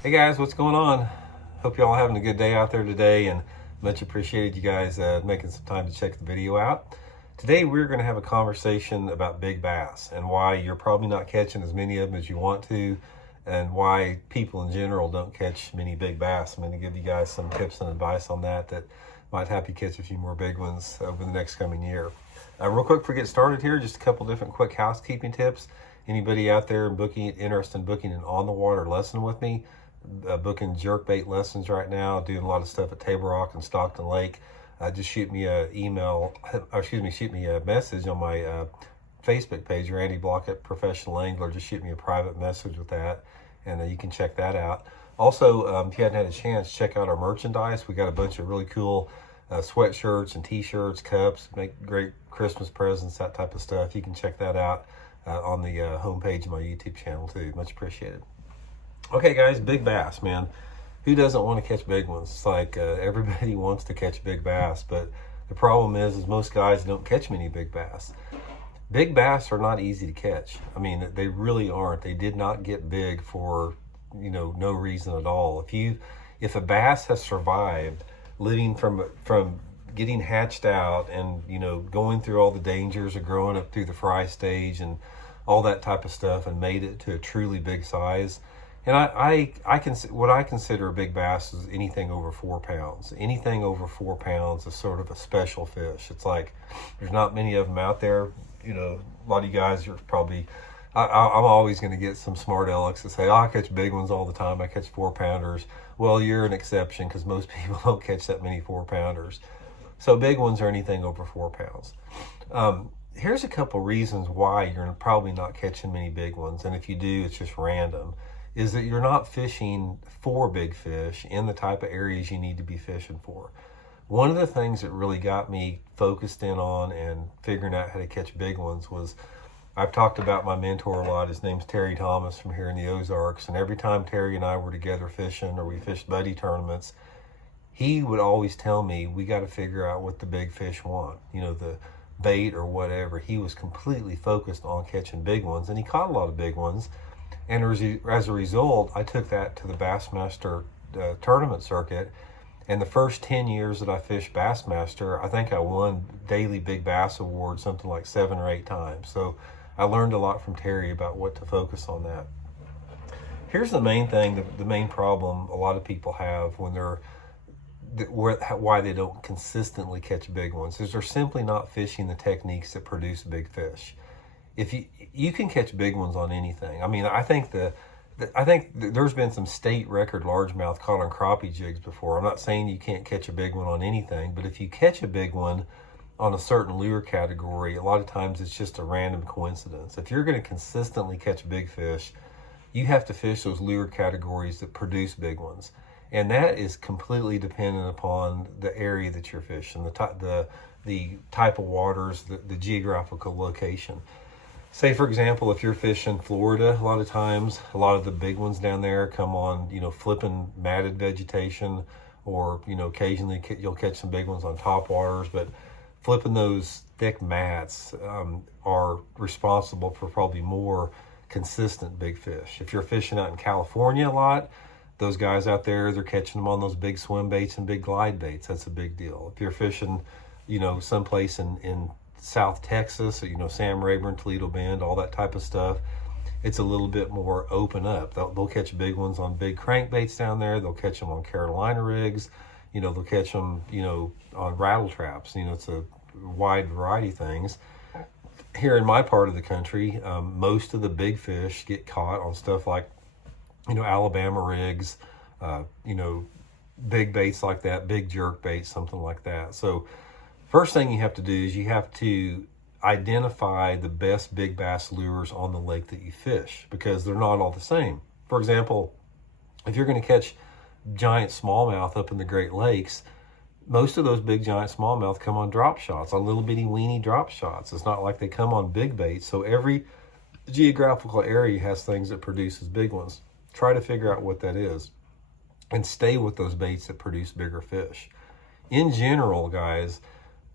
Hey guys, what's going on? Hope you all having a good day out there today, and much appreciated you guys making some time to check the video out. Today we're going to have a conversation about big bass and why you're probably not catching as many of them as you want to, and why people in general don't catch many big bass. I'm going to give you guys some tips and advice on that might help you catch a few more big ones over the next coming year. Real quick before we get started here, just a couple different quick housekeeping tips. Anybody out there interested in booking an on the water lesson with me? Booking jerkbait lessons right now, doing a lot of stuff at Table Rock and Stockton Lake. Just shoot me shoot me a message on my Facebook page, Randy Blockett Professional Angler. Just shoot me a private message with that, and you can check that out. Also, if you hadn't had a chance, check out our merchandise. We got a bunch of really cool sweatshirts and t-shirts, cups, make great Christmas presents, that type of stuff. You can check that out on the homepage of my YouTube channel too. Much appreciated. Okay, guys, big bass, man. Who doesn't want to catch big ones? It's like everybody wants to catch big bass, but the problem is most guys don't catch many big bass. Big bass are not easy to catch. I mean, they really aren't. They did not get big for, no reason at all. If a bass has survived living from getting hatched out and, going through all the dangers of growing up through the fry stage and all that type of stuff and made it to a truly big size. And what I consider a big bass is anything over 4 pounds. Anything over 4 pounds is sort of a special fish. It's like there's not many of them out there. A lot of you guys are probably. I'm always going to get some smart alecks that say, "Oh, I catch big ones all the time. I catch 4-pounders." Well, you're an exception because most people don't catch that many 4-pounders. So big ones are anything over 4 pounds. Here's a couple reasons why you're probably not catching many big ones, and if you do, it's just random. Is that you're not fishing for big fish in the type of areas you need to be fishing for. One of the things that really got me focused in on and figuring out how to catch big ones was, I've talked about my mentor a lot. His name's Terry Thomas from here in the Ozarks. And every time Terry and I were together fishing or we fished buddy tournaments, he would always tell me, we got to figure out what the big fish want, the bait or whatever. He was completely focused on catching big ones, and he caught a lot of big ones. And as a result, I took that to the Bassmaster tournament circuit. And the first 10 years that I fished Bassmaster, I think I won daily Big Bass Award something like 7 or 8 times. So I learned a lot from Terry about what to focus on that. Here's the main thing, the main problem a lot of people have why they don't consistently catch big ones is they're simply not fishing the techniques that produce big fish. If you can catch big ones on anything. I mean, I think there's been some state record largemouth caught on crappie jigs before. I'm not saying you can't catch a big one on anything, but if you catch a big one on a certain lure category, a lot of times it's just a random coincidence. If you're going to consistently catch big fish, you have to fish those lure categories that produce big ones. And that is completely dependent upon the area that you're fishing, the type of waters, the geographical location. Say, for example, if you're fishing Florida, a lot of times, a lot of the big ones down there come on, flipping matted vegetation, or, occasionally you'll catch some big ones on top waters, but flipping those thick mats are responsible for probably more consistent big fish. If you're fishing out in California a lot, those guys out there, they're catching them on those big swim baits and big glide baits. That's a big deal. If you're fishing, someplace in South Texas, Sam Rayburn, Toledo Bend, all that type of stuff, it's a little bit more open up. They'll catch big ones on big crankbaits down there. They'll catch them on Carolina rigs. They'll catch them, on rattle traps. It's a wide variety of things. Here in my part of the country, most of the big fish get caught on stuff like, Alabama rigs, big baits like that, big jerk baits, something like that. So first thing you have to do is you have to identify the best big bass lures on the lake that you fish, because they're not all the same. For example, if you're going to catch giant smallmouth up in the Great Lakes, most of those big giant smallmouth come on drop shots, on little bitty weenie drop shots. It's not like they come on big baits. So every geographical area has things that produces big ones. Try to figure out what that is and stay with those baits that produce bigger fish. In general, guys,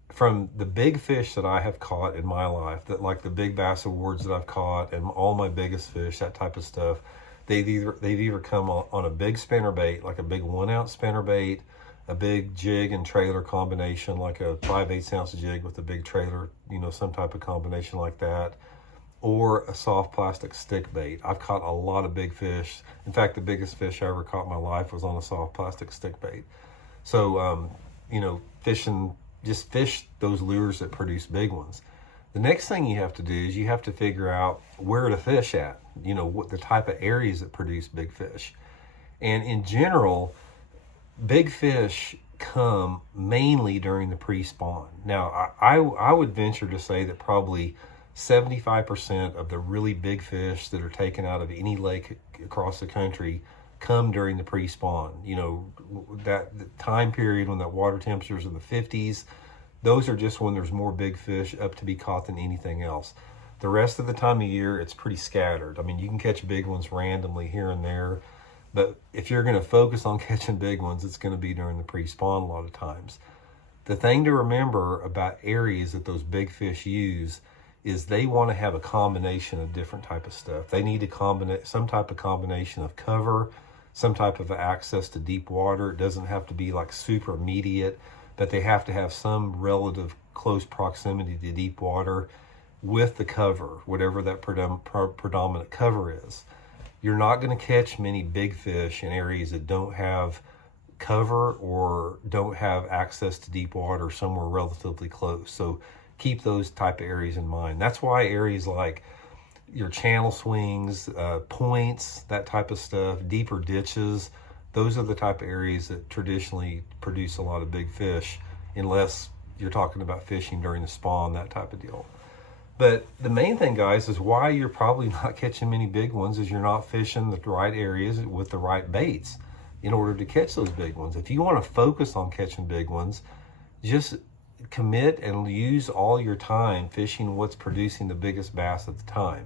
from the big fish that I have caught in my life, that like the Big Bass Awards that I've caught and all my biggest fish, that type of stuff, They've either come on a big spinner bait, like a big 1 ounce spinner bait, a big jig and trailer combination, like a 5/8 ounce jig with a big trailer, some type of combination like that, or a soft plastic stick bait. I've caught a lot of big fish. In fact, the biggest fish I ever caught in my life was on a soft plastic stick bait. So, just fish those lures that produce big ones. The next thing you have to do is you have to figure out where to fish at, what the type of areas that produce big fish. And in general, big fish come mainly during the pre-spawn. Now, I would venture to say that probably 75% of the really big fish that are taken out of any lake across the country come during the pre-spawn. That time period when that water temperature is in the 50s, those are just when there's more big fish up to be caught than anything else. The rest of the time of year, it's pretty scattered. I mean, you can catch big ones randomly here and there, but if you're going to focus on catching big ones, it's going to be during the pre-spawn a lot of times. The thing to remember about areas that those big fish use is they want to have a combination of different type of stuff. They need some type of combination of cover, some type of access to deep water. It doesn't have to be like super immediate, but they have to have some relative close proximity to deep water with the cover, whatever that predominant cover is. You're not going to catch many big fish in areas that don't have cover or don't have access to deep water somewhere relatively close. So keep those type of areas in mind. That's why areas like your channel swings, points, that type of stuff, deeper ditches, those are the type of areas that traditionally produce a lot of big fish, unless you're talking about fishing during the spawn, that type of deal. But the main thing, guys, is why you're probably not catching many big ones is you're not fishing the right areas with the right baits in order to catch those big ones. If you want to focus on catching big ones, just commit and use all your time fishing what's producing the biggest bass at the time.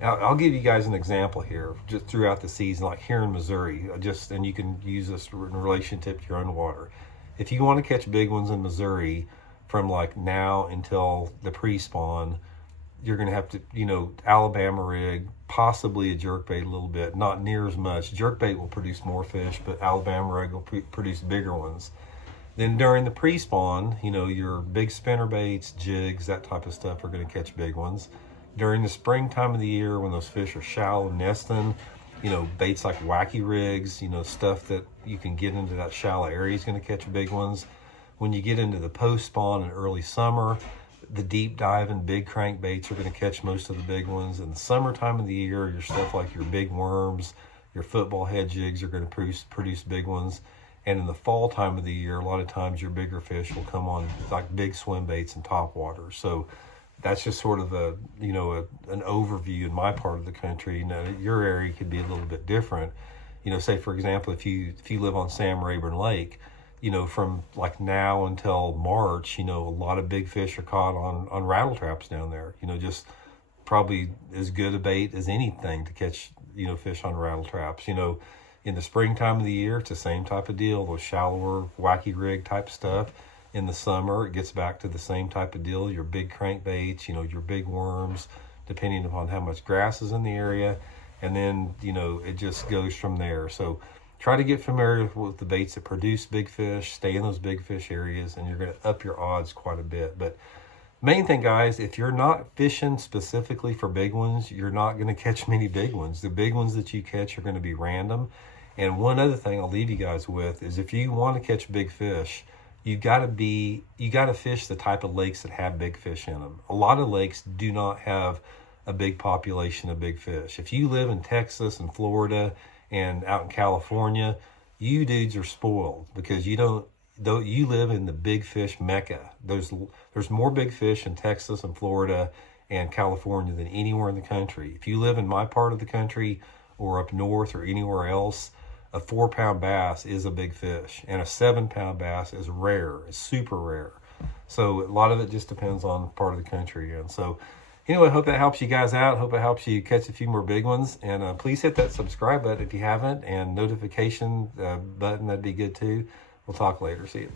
Now, I'll give you guys an example here, just throughout the season, like here in Missouri, and you can use this in relationship to your own water. If you want to catch big ones in Missouri from like now until the pre-spawn, you're going to have to, Alabama rig, possibly a jerkbait a little bit, not near as much. Jerkbait will produce more fish, but Alabama rig will produce bigger ones. Then during the pre-spawn, your big spinner baits, jigs, that type of stuff are going to catch big ones. During the springtime of the year, when those fish are shallow nesting, baits like wacky rigs, stuff that you can get into that shallow area is going to catch big ones. When you get into the post-spawn in early summer, the deep diving big crankbaits are going to catch most of the big ones. In the summertime of the year, your stuff like your big worms, your football head jigs are going to produce big ones. And in the fall time of the year, a lot of times your bigger fish will come on like big swim baits and top water. So that's just sort of an overview in my part of the country. Now, your area could be a little bit different. Say for example, if you live on Sam Rayburn Lake, from like now until March, a lot of big fish are caught on rattle traps down there. Just probably as good a bait as anything to catch, fish on rattle traps. In the springtime of the year, it's the same type of deal, those shallower, wacky rig type stuff. In the summer, it gets back to the same type of deal, your big crankbaits, your big worms, depending upon how much grass is in the area. And then, it just goes from there. So try to get familiar with the baits that produce big fish, stay in those big fish areas, and you're going to up your odds quite a bit. But main thing, guys, if you're not fishing specifically for big ones, you're not going to catch many big ones. The big ones that you catch are going to be random. And one other thing I'll leave you guys with is if you want to catch big fish, you got to fish the type of lakes that have big fish in them. A lot of lakes do not have a big population of big fish. If you live in Texas and Florida and out in California, you dudes are spoiled because you live in the big fish mecca. There's more big fish in Texas and Florida and California than anywhere in the country. If you live in my part of the country or up north or anywhere else, a 4-pound bass is a big fish, and a 7-pound bass is rare. It's super rare. So a lot of it just depends on part of the country. And so anyway, I hope that helps you guys out. Hope it helps you catch a few more big ones. And please hit that subscribe button if you haven't, and notification button, that'd be good too. We'll talk later. See you.